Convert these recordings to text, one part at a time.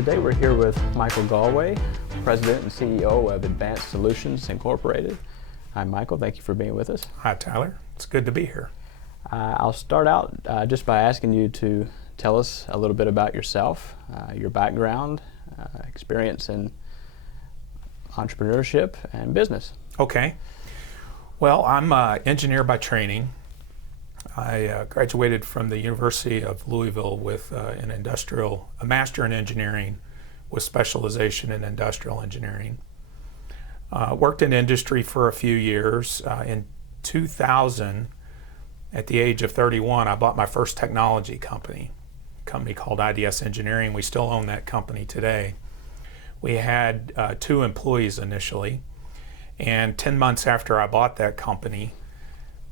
Today we're here with Michael Golway, President and CEO of Advanced Solutions Incorporated. Hi Michael, thank you for being with us. Hi Tyler, it's good to be here. I'll start out just by asking you to tell us a little bit about yourself, your background, experience in entrepreneurship and business. Okay. Well, I'm an engineer by training. I graduated from the University of Louisville with a master in engineering with specialization in industrial engineering. Worked in industry for a few years. In 2000, at the age of 31, I bought my first technology company, a company called IDS Engineering. We still own that company today. We had 2 employees initially, and 10 months after I bought that company,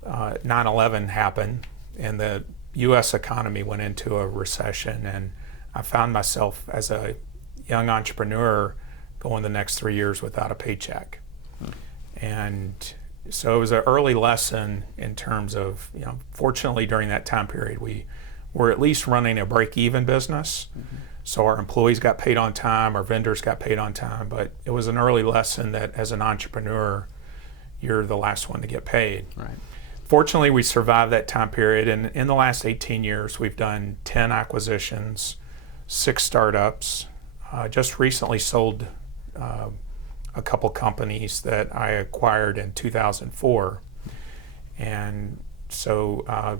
9/11 happened and the U.S. economy went into a recession, and I found myself as a young entrepreneur going the next 3 years without a paycheck. And so it was an early lesson in terms of, fortunately during that time period we were at least running a break-even business. So our employees got paid on time, our vendors got paid on time, but it was an early lesson that as an entrepreneur, you're the last one to get paid. Right. Fortunately, we survived that time period, and in the last 18 years, we've done 10 acquisitions, 6 startups, just recently sold a couple companies that I acquired in 2004. And so,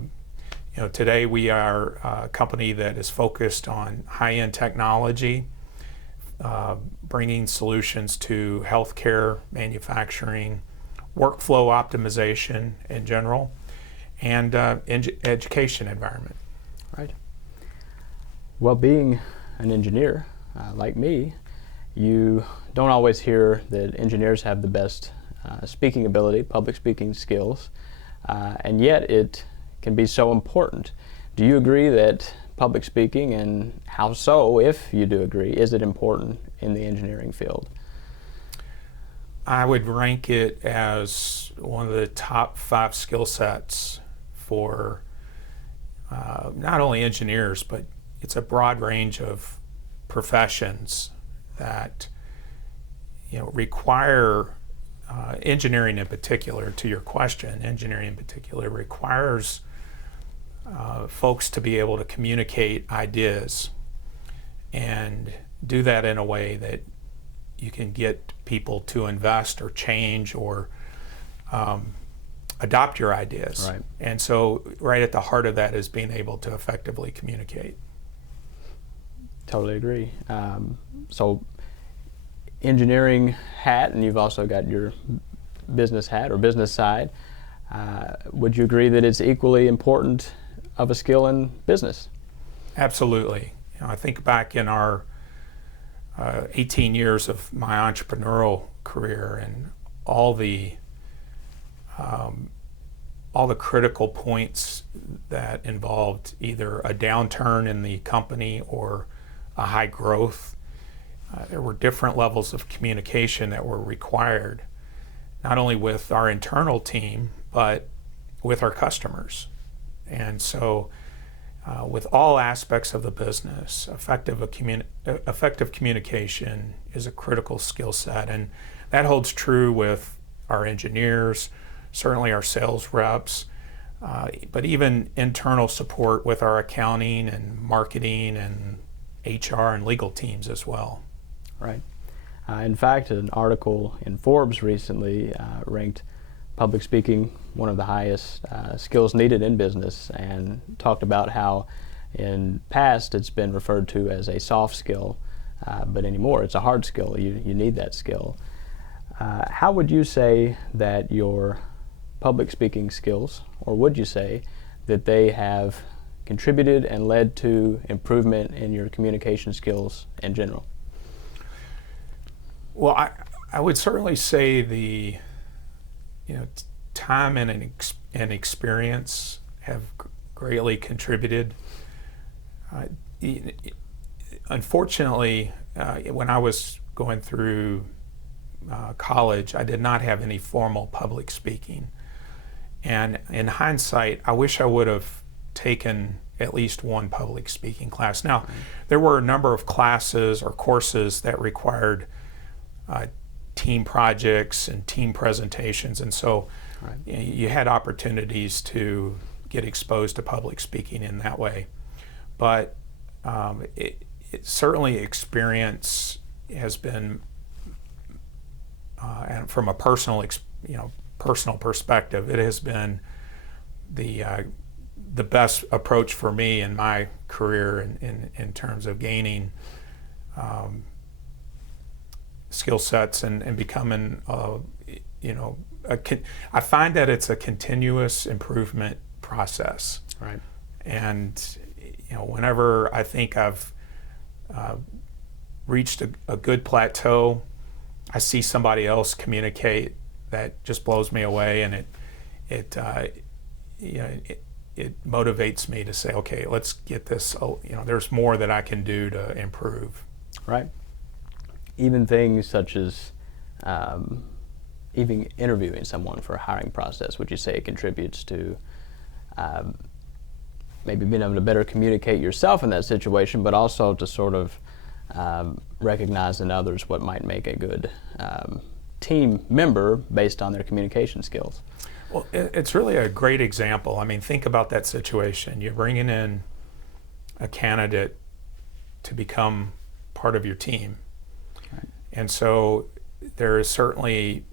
today we are a company that is focused on high-end technology, bringing solutions to healthcare, manufacturing, workflow optimization in general, and education environment. Right. Well, being an engineer like me, you don't always hear that engineers have the best speaking ability, public speaking skills, and yet it can be so important. Do you agree that public speaking, and how so, if you do agree, is it important in the engineering field? I would rank it as one of the top 5 skill sets for not only engineers, but it's a broad range of professions that require engineering in particular. To your question, engineering in particular requires folks to be able to communicate ideas and do that in a way that you can get people to invest or change or adopt your ideas. Right. And so right at the heart of that is being able to effectively communicate. Totally agree. So engineering hat, and you've also got your business hat or business side. Would you agree that it's equally important of a skill in business? Absolutely. I think back in our 18 years of my entrepreneurial career and all the critical points that involved either a downturn in the company or a high growth, there were different levels of communication that were required, not only with our internal team, but with our customers. And so with all aspects of the business, effective communication is a critical skill set, and that holds true with our engineers, certainly our sales reps, but even internal support with our accounting and marketing and HR and legal teams as well. Right. In fact, an article in Forbes recently ranked public speaking one of the highest skills needed in business, and talked about how in past it's been referred to as a soft skill, but anymore it's a hard skill. You need that skill. How would you say that your public speaking skills, or would you say that they have contributed and led to improvement in your communication skills in general? Well, I would certainly say the time and experience have greatly contributed. Unfortunately, when I was going through college, I did not have any formal public speaking. And in hindsight, I wish I would have taken at least one public speaking class. Now, there were a number of classes or courses that required team projects and team presentations, and so you had opportunities to get exposed to public speaking in that way. But it certainly experience has been, and from a personal perspective, it has been the best approach for me in my career in terms of gaining skill sets and becoming, I find that it's a continuous improvement process. Right. And whenever I think I've reached a good plateau, I see somebody else communicate that just blows me away, and it motivates me to say, okay, let's get this. There's more that I can do to improve. Right. Even things such as even interviewing someone for a hiring process, would you say it contributes to maybe being able to better communicate yourself in that situation, but also to sort of recognize in others what might make a good team member based on their communication skills? Well, it's really a great example. I mean, think about that situation. You're bringing in a candidate to become part of your team. Right. And so there is certainly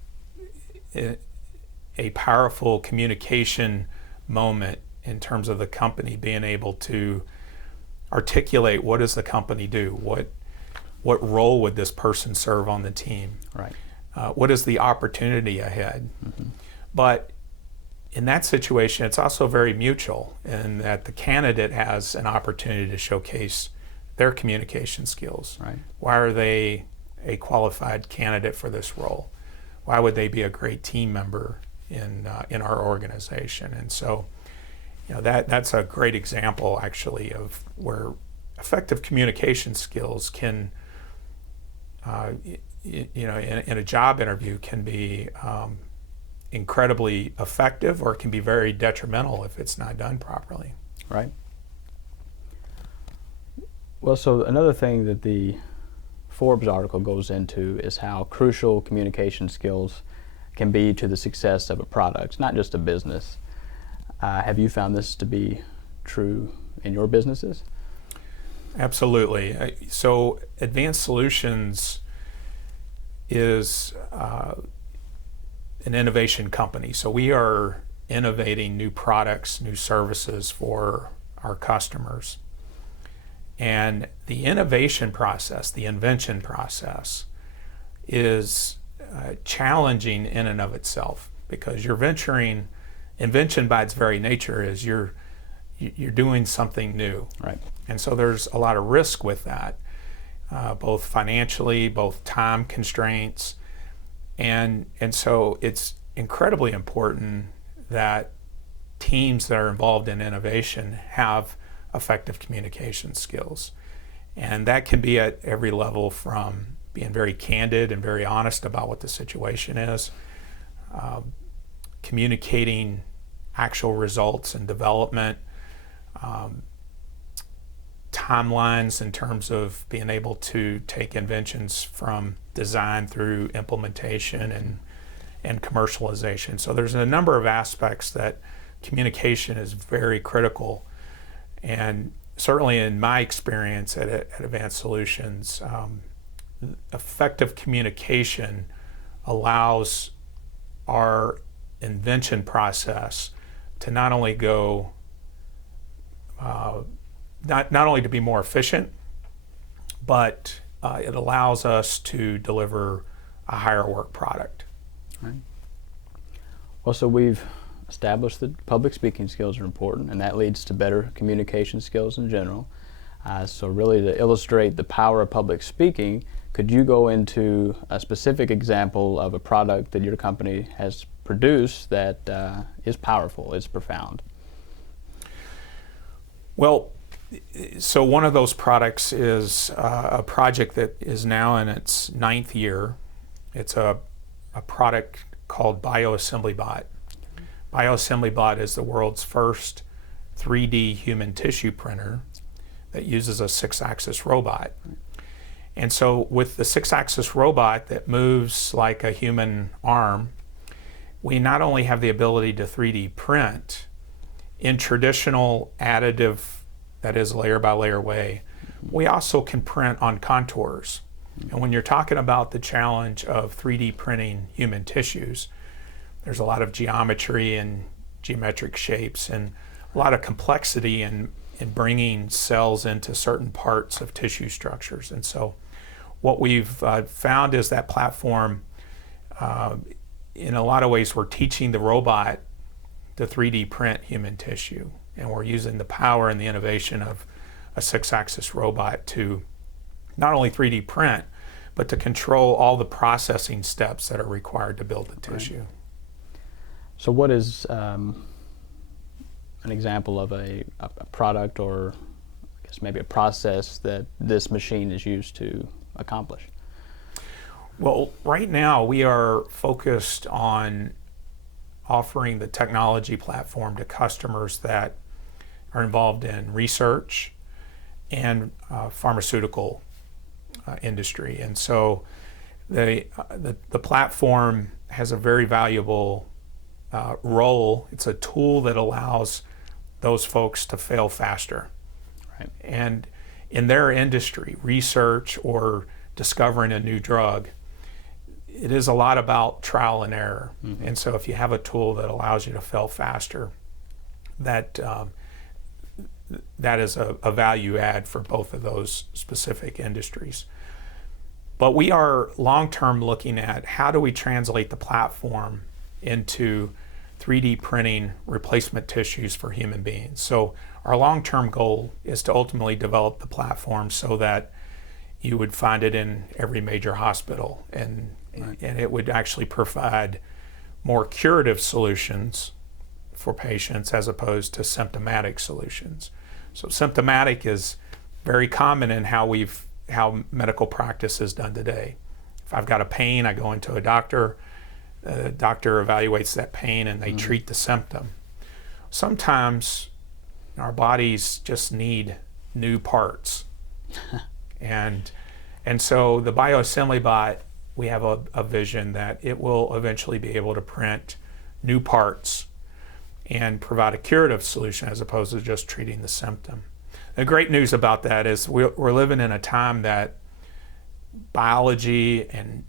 a powerful communication moment in terms of the company being able to articulate, what does the company do? What role would this person serve on the team? Right. What is the opportunity ahead? Mm-hmm. But in that situation, it's also very mutual in that the candidate has an opportunity to showcase their communication skills. Right. Why are they a qualified candidate for this role? Why would they be a great team member in our organization? And so, that's a great example actually of where effective communication skills can, in a job interview, can be incredibly effective, or it can be very detrimental if it's not done properly. Right. Well, so another thing that the Forbes article goes into is how crucial communication skills can be to the success of a product, not just a business. Have you found this to be true in your businesses? Absolutely. So Advanced Solutions is an innovation company. So we are innovating new products, new services for our customers. And the innovation process, the invention process, is challenging in and of itself, because you're venturing. Invention by its very nature is you're doing something new. Right. And so there's a lot of risk with that, both financially, both time constraints, and so it's incredibly important that teams that are involved in innovation have effective communication skills. And that can be at every level, from being very candid and very honest about what the situation is, communicating actual results and development, timelines in terms of being able to take inventions from design through implementation and commercialization. So there's a number of aspects that communication is very critical. And certainly in my experience at Advanced Solutions, effective communication allows our invention process to not only go, not only to be more efficient, but it allows us to deliver a higher work product. Right. Well, so we've established that public speaking skills are important, and that leads to better communication skills in general. So really, to illustrate the power of public speaking, could you go into a specific example of a product that your company has produced that is powerful, is profound? Well, so one of those products is a project that is now in its 9th year. It's a product called BioAssemblyBot. BioAssemblyBot is the world's first 3D human tissue printer that uses a 6-axis robot. And so with the 6-axis robot that moves like a human arm, we not only have the ability to 3D print in traditional additive, that is layer by layer way, we also can print on contours. And when you're talking about the challenge of 3D printing human tissues, there's a lot of geometry and geometric shapes and a lot of complexity in bringing cells into certain parts of tissue structures. And so what we've found is that platform, in a lot of ways, we're teaching the robot to 3D print human tissue. And we're using the power and the innovation of a 6-axis robot to not only 3D print, but to control all the processing steps that are required to build the tissue. Right. So what is an example of a product, or I guess maybe a process that this machine is used to accomplish? Well, right now we are focused on offering the technology platform to customers that are involved in research and pharmaceutical industry. And so the platform has a very valuable role. It's a tool that allows those folks to fail faster. Right. And in their industry, research or discovering a new drug, it is a lot about trial and error. Mm-hmm. And so if you have a tool that allows you to fail faster, that is a value add for both of those specific industries. But we are long-term looking at how do we translate the platform into 3D printing replacement tissues for human beings. So our long-term goal is to ultimately develop the platform so that you would find it in every major hospital, and right. and it would actually provide more curative solutions for patients as opposed to symptomatic solutions. So symptomatic is very common in how medical practice is done today. If I've got a pain, I go into a doctor. The doctor evaluates that pain and they mm-hmm. treat the symptom. Sometimes our bodies just need new parts. and so the bioassembly bot, we have a vision that it will eventually be able to print new parts and provide a curative solution as opposed to just treating the symptom. The great news about that is we're living in a time that biology and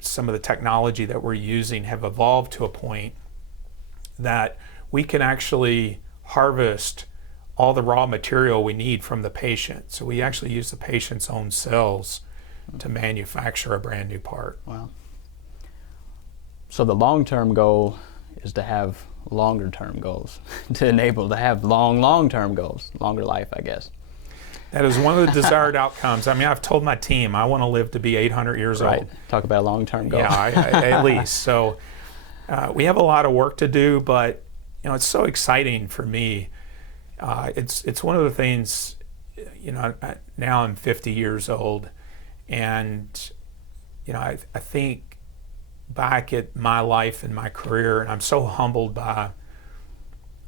some of the technology that we're using have evolved to a point that we can actually harvest all the raw material we need from the patient. So we actually use the patient's own cells to manufacture a brand new part. Wow. So the long-term goal is to have longer-term goals, to enable to have long-term goals, longer life, I guess. That is one of the desired outcomes. I mean, I've told my team I want to live to be 800 years right. old. Talk about a long-term goal. Yeah, at least. So we have a lot of work to do, but it's so exciting for me. It's one of the things. Now I'm 50 years old, and I think back at my life and my career, and I'm so humbled by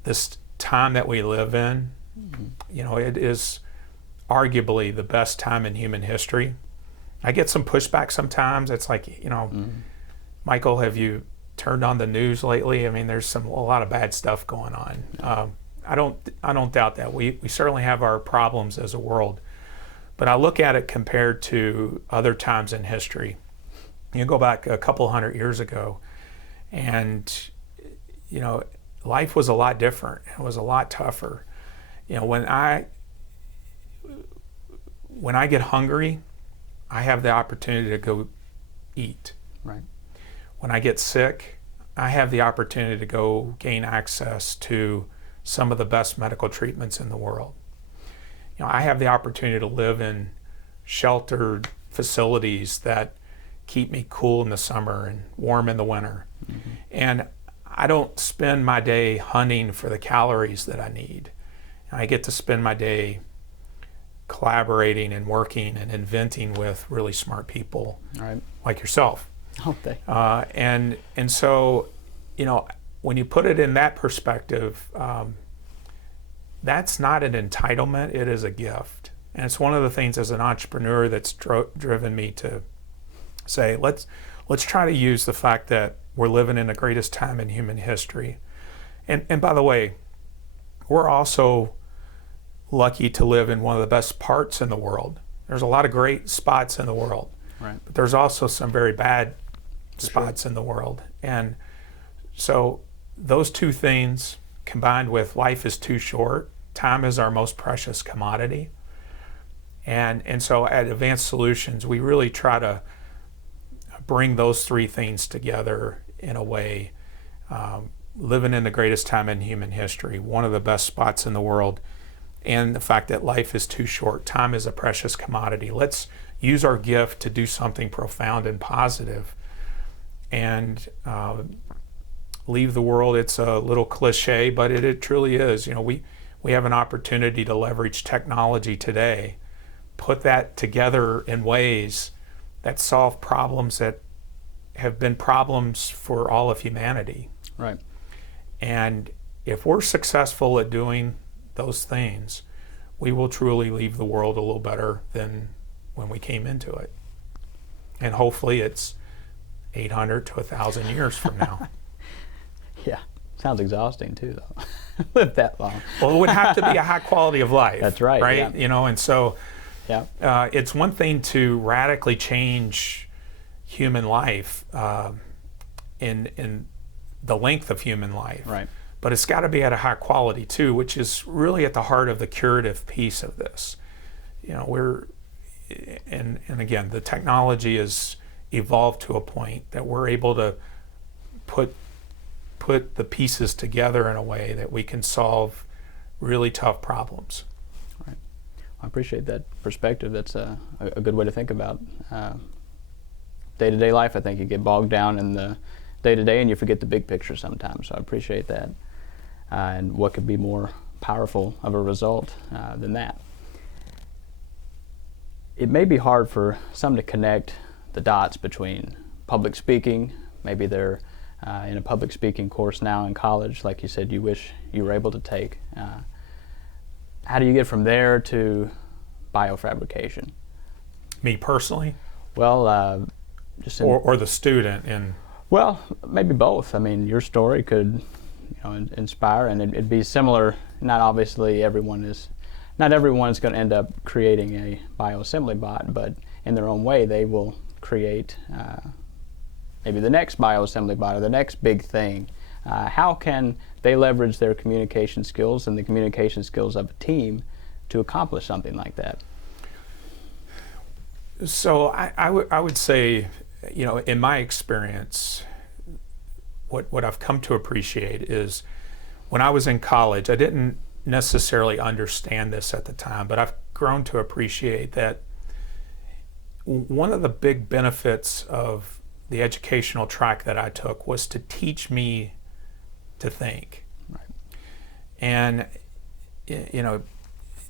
this time that we live in. Mm-hmm. It is arguably the best time in human history. I get some pushback sometimes. It's like, mm-hmm. Michael, have you turned on the news lately? I mean, there's a lot of bad stuff going on. I don't doubt that. We certainly have our problems as a world, but I look at it compared to other times in history. You go back a couple hundred years ago, and life was a lot different. It was a lot tougher. When I get hungry, I have the opportunity to go eat. Right. When I get sick, I have the opportunity to go gain access to some of the best medical treatments in the world. I have the opportunity to live in sheltered facilities that keep me cool in the summer and warm in the winter. Mm-hmm. And I don't spend my day hunting for the calories that I need. I get to spend my day collaborating and working and inventing with really smart people, right. like yourself. Okay. And so, when you put it in that perspective, that's not an entitlement, it is a gift. And it's one of the things as an entrepreneur that's driven me to say, let's try to use the fact that we're living in the greatest time in human history. And by the way, we're also lucky to live in one of the best parts in the world. There's a lot of great spots in the world, Right. but there's also some very bad spots in the world. And so those two things combined with life is too short, time is our most precious commodity. And so at Advanced Solutions, we really try to bring those three things together in a way, living in the greatest time in human history, one of the best spots in the world, and the fact that life is too short, time is a precious commodity. Let's use our gift to do something profound and positive and leave the world. It's a little cliche, but it truly is. You know, we have an opportunity to leverage technology today, put that together in ways that solve problems that have been problems for all of humanity. Right. And if we're successful at doing those things, we will truly leave the world a little better than when we came into it. And hopefully it's 800 to 1,000 years from now. Yeah. Sounds exhausting too, though. Live that long. Well, it would have to be a high quality of life. That's right. Right? Yeah. You know, and so Yeah. it's one thing to radically change human life in the length of human life. Right. But it's got to be at a high quality too, which is really at the heart of the curative piece of this. You know, and again, the technology has evolved to a point that we're able to put the pieces together in a way that we can solve really tough problems. Right. I appreciate that perspective. That's a good way to think about day-to-day life. I think you get bogged down in the day-to-day and you forget the big picture sometimes. So I appreciate that. And what could be more powerful of a result than that? It may be hard for some to connect the dots between public speaking. Maybe they're in a public speaking course now in college, like you said you wish you were able to take. How do you get from there to biofabrication? Me personally? Well, just or the student in... Well, maybe both. I mean, your story could, inspire, and it'd be similar. Not everyone is going to end up creating a bioassembly bot, but in their own way, they will create maybe the next bioassembly bot or the next big thing. How can they leverage their communication skills and the communication skills of a team to accomplish something like that? So I would say, in my experience, what I've come to appreciate is when I was in college, I didn't necessarily understand this at the time, but I've grown to appreciate that one of the big benefits of the educational track that I took was to teach me to think. Right. And,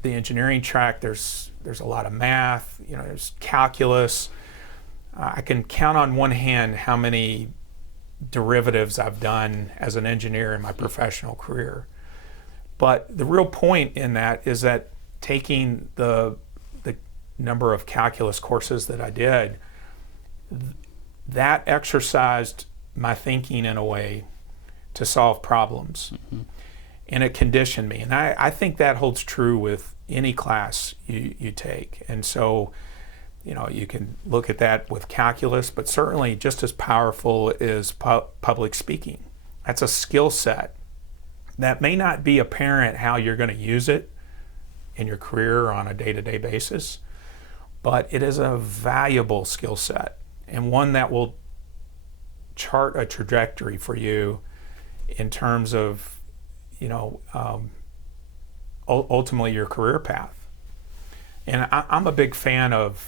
the engineering track, there's a lot of math, there's calculus. I can count on one hand how many derivatives I've done as an engineer in my professional career. But the real point in that is that taking the number of calculus courses that I did, that exercised my thinking in a way to solve problems. Mm-hmm. And it conditioned me. And I think that holds true with any class you take. And so, you can look at that with calculus, but certainly just as powerful is public speaking. That's a skill set that may not be apparent how you're going to use it in your career on a day-to-day basis, but it is a valuable skill set and one that will chart a trajectory for you in terms of, ultimately your career path. And I'm a big fan of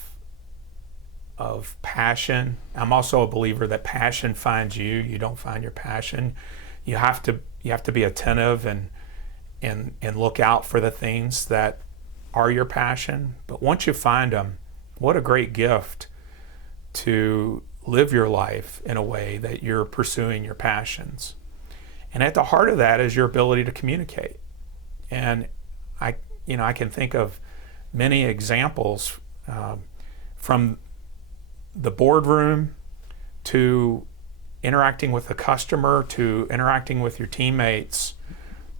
passion. I'm also a believer that passion finds you. You don't find your passion. You have to be attentive and look out for the things that are your passion. But once you find them, what a great gift to live your life in a way that you're pursuing your passions. And at the heart of that is your ability to communicate. And I can think of many examples from the boardroom to interacting with the customer to interacting with your teammates,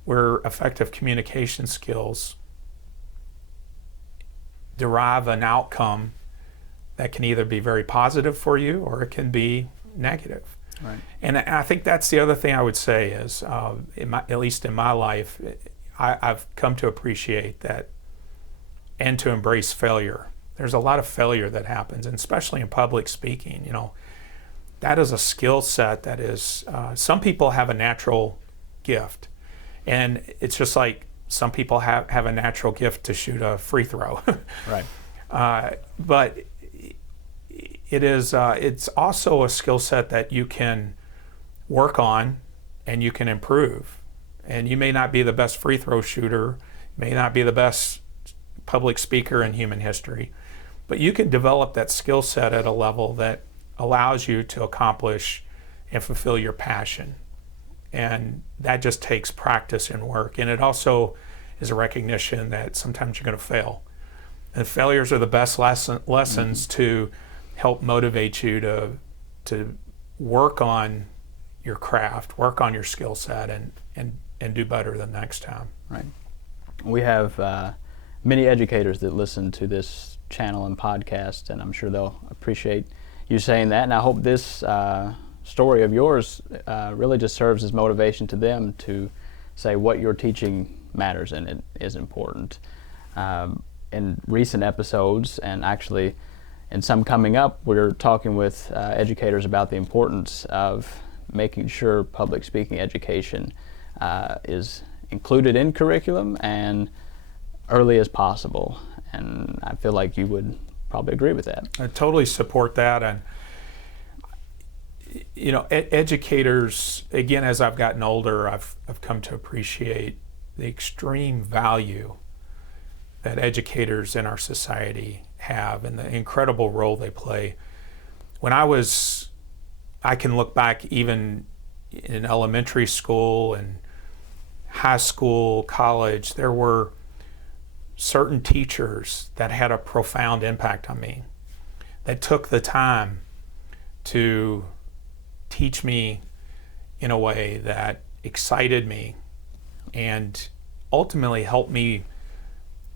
where effective communication skills derive an outcome that can either be very positive for you or it can be negative. Right. And I think that's the other thing I would say is, at least in my life, I've come to appreciate that and to embrace failure. There's a lot of failure that happens, and especially in public speaking. That is a skill set that is, some people have a natural gift, and it's just like some people have a natural gift to shoot a free throw. Right. But it's also a skill set that you can work on and you can improve. And you may not be the best free throw shooter, may not be the best public speaker in human history, but you can develop that skill set at a level that allows you to accomplish and fulfill your passion. And that just takes practice and work. And it also is a recognition that sometimes you're going to fail. And failures are the best lessons to help motivate you to work on your craft, work on your skill set, and do better the next time. Right. We have many educators that listen to this channel and podcast, and I'm sure they'll appreciate you saying that. And I hope this story of yours really just serves as motivation to them to say what you're teaching matters and it is important. In recent episodes, and actually in some coming up, we're talking with educators about the importance of making sure public speaking education is included in curriculum and early as possible. And I feel like you would probably agree with that. I totally support that. And educators, again, as I've gotten older, I've come to appreciate the extreme value that educators in our society have and the incredible role they play. When I can look back even in elementary school and high school, college, there were certain teachers that had a profound impact on me, that took the time to teach me in a way that excited me and ultimately helped me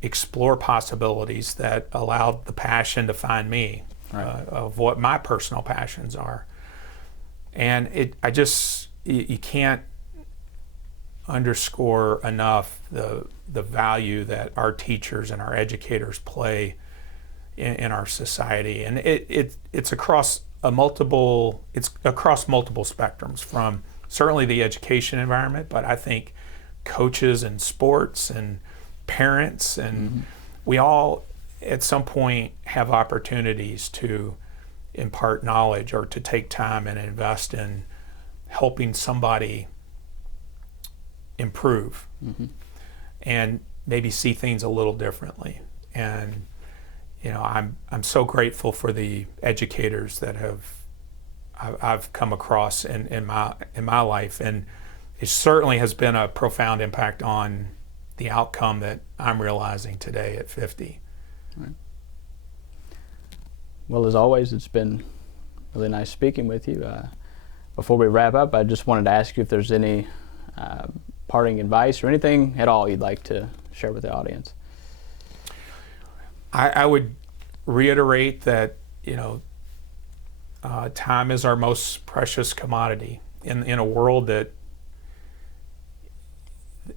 explore possibilities that allowed the passion to find me, right, of what my personal passions are. And you can't underscore enough the value that our teachers and our educators play in our society. And it's across multiple spectrums, from certainly the education environment, but I think coaches and sports and parents and we all at some point have opportunities to impart knowledge or to take time and invest in helping somebody improve and maybe see things a little differently. And I'm so grateful for the educators that I've come across in my life, and it certainly has been a profound impact on the outcome that I'm realizing today at 50. Right. Well, as always, it's been really nice speaking with you. Before we wrap up, I just wanted to ask you if there's any parting advice or anything at all you'd like to share with the audience. I would reiterate that time is our most precious commodity in a world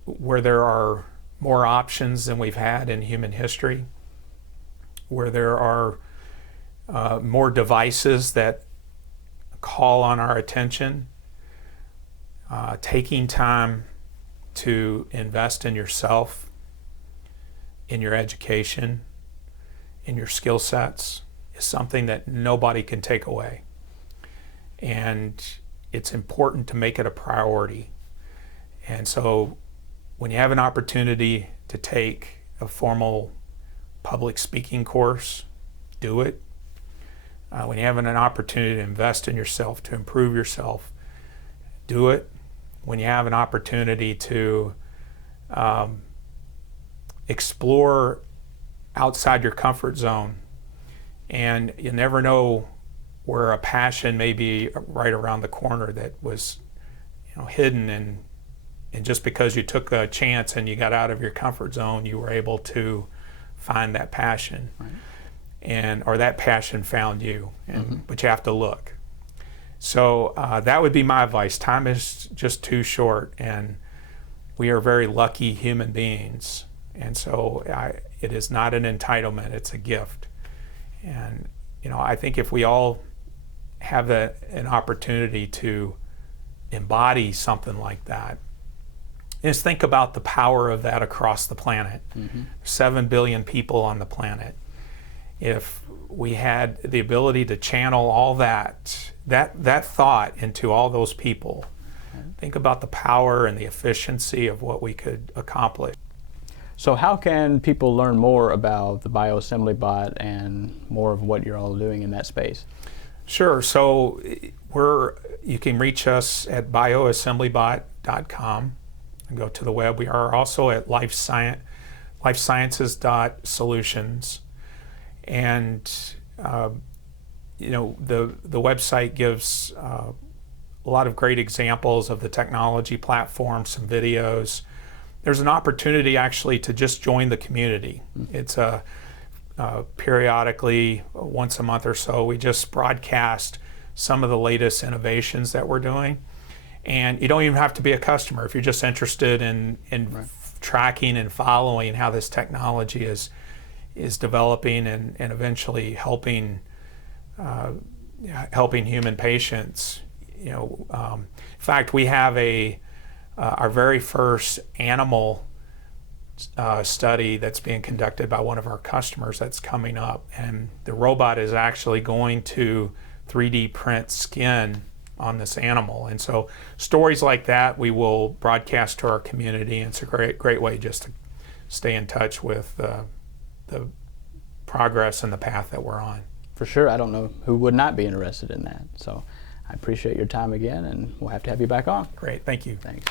where there are more options than we've had in human history, where there are more devices that call on our attention. Taking time to invest in yourself, in your education, in your skill sets is something that nobody can take away. And it's important to make it a priority. And so when you have an opportunity to take a formal public speaking course, do it. When you have an opportunity to invest in yourself, to improve yourself, do it. When you have an opportunity to explore outside your comfort zone, and you never know where a passion may be right around the corner that was, hidden, and just because you took a chance and you got out of your comfort zone, you were able to find that passion. Right. Or that passion found you, but you have to look. So that would be my advice. Time is just too short, and we are very lucky human beings. And so it is not an entitlement, it's a gift. And I think if we all have an opportunity to embody something like that, just think about the power of that across the planet. 7 billion people on the planet. If we had the ability to channel all that thought into all those people, think about the power and the efficiency of what we could accomplish. So how can people learn more about the bioassembly bot and more of what you're all doing in that space? Sure. So you can reach us at bioassemblybot.com and go to the web. We are also at lifesciences.solutions. And the website gives a lot of great examples of the technology platform, some videos. There's an opportunity actually to just join the community. It's periodically, once a month or so, we just broadcast some of the latest innovations that we're doing. And you don't even have to be a customer. If you're just interested in right. tracking and following how this technology is developing and eventually helping human patients. In fact, we have our very first animal study that's being conducted by one of our customers that's coming up, and the robot is actually going to 3D print skin on this animal. And so stories like that we will broadcast to our community, and it's a great way just to stay in touch with the progress and the path that we're on. For sure. I don't know who would not be interested in that. So I appreciate your time again, and we'll have to have you back on. Great. Thank you. Thanks.